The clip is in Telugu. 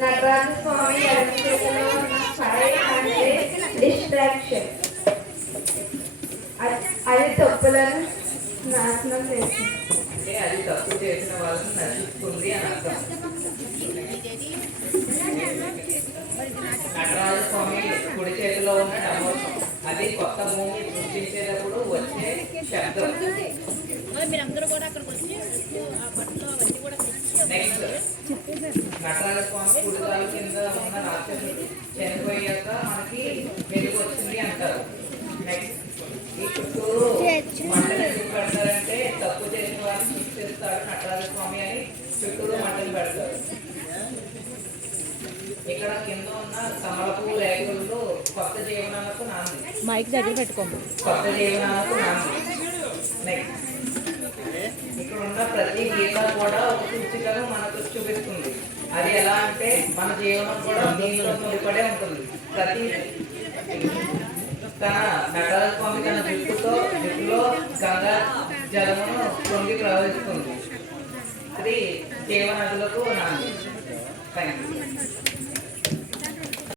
నటరాజ స్వామి ఎడమ చేతిలో ఉన్న ఛాయ్ అంటే డిస్ట్రాక్షన్. అది తప్పులను నాశనం చేస్తుంది. అది తప్పు చేసిన వాళ్ళని నశిస్తుంది అని అర్థం. నటరాజ స్వామి కుడి చేతిలో ఉన్న డమోసం, అది కొత్త భూమి సృష్టించేటప్పుడు వచ్చే శబ్దం. నెక్స్ట్ నటరాజ స్వామి కుడికాలు కింద ఉన్న రాక్షసుడు చనిపోయాక మనకి వెలుగు వచ్చింది అంటారు. నెక్స్ట్ ఈ చుట్టూరు మంటలు ఎందుకు పెడతారంటే తప్పు చేసిన వారిని శిక్షిస్తాడు నటరాజ స్వామి అని చుట్టూరు మంటలు పెడతారు. ఇక్కడ కింద ఉన్న కమలపు రేకులు కొత్త జీవనాలకు నాంది. మైక్ దగ్గర పెట్టుకోండి. కొత్త జీవనాలకు నాంది. నెక్స్ట్ ఇక్కడ ఉన్న ప్రతి గీత కూడా ఒక సూచికను మనకు చూపిస్తుంది. అది ఎలా అంటే మన జీవనం కూడా దీనితో ముడిపడే ఉంటుంది. ప్రతి తన నటరాజ స్వామి తన జుట్టులో గంగా జలమును పొంగి ప్రవహిస్తుంది. అది జీవనదులకు నాంది. Thank you.